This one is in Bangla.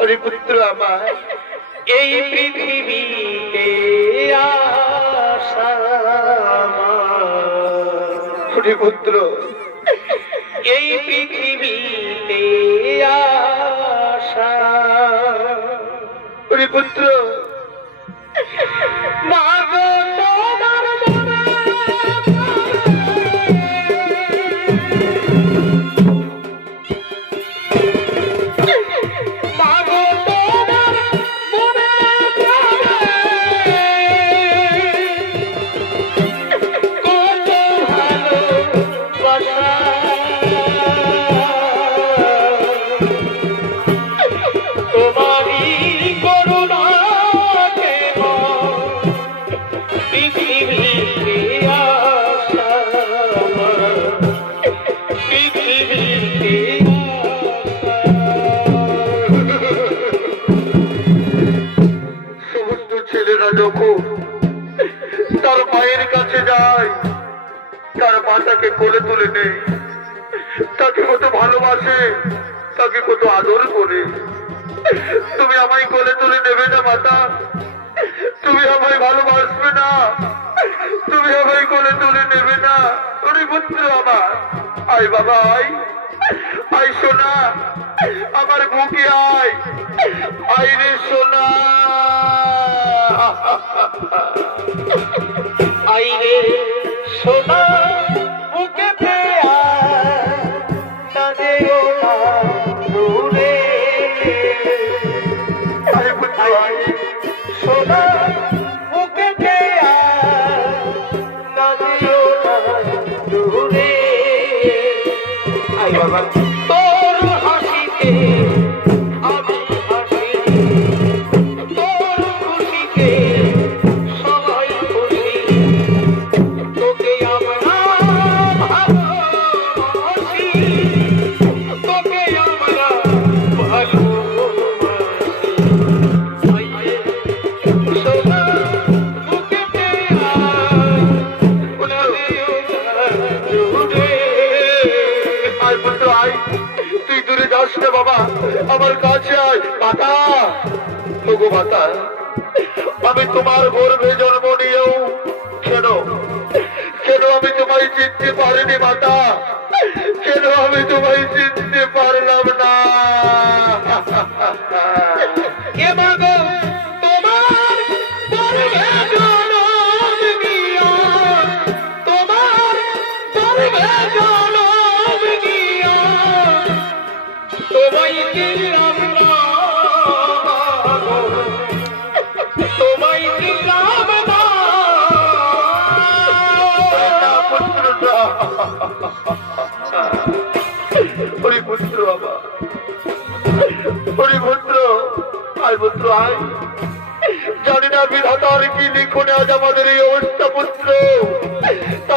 ওরে পুত্র আমার এই পৃথিবীতে। ওরে পুত্র এই পৃথিবীতে ওরে পুত্র তার মা তাকে কোলে তুলে নেয় তাকে কত ভালোবাসে, তাকে কত আদর করে। তুমি আমায় কোলে তুলে নেবে না, মাতা। তুমি আমায় ভালোবাসবে না। তুমি আমায় কোলে তুলে নেবে না। ওরে পুত্র আমার, আয় বাবা, আয়। আয় সোনা, আমার বুকে আয়। আয় রে সোনা। সোনা বুকে তাদেরও না দূরে আয় পুত্র আয় সোনা বুকে তাদেরও না দূরে আয় বাবা, তোর হাসিতে না বাবা? আমার কাছে আয়। মাতা! ওগো মাতা, আমি তোমার গর্ভে জন্ম নিয়েও কেন? কেন আমি তোমায় চিনতে পারিনি মাতা? কেন আমি তোমায় চিনতে পারলাম না? এ মাগো, তোমার আমার ওরে পুত্র আয় পুত্র আয় জানি না বিধাতার কি লিখনে আজ আমাদের এই অবস্থা পুত্র।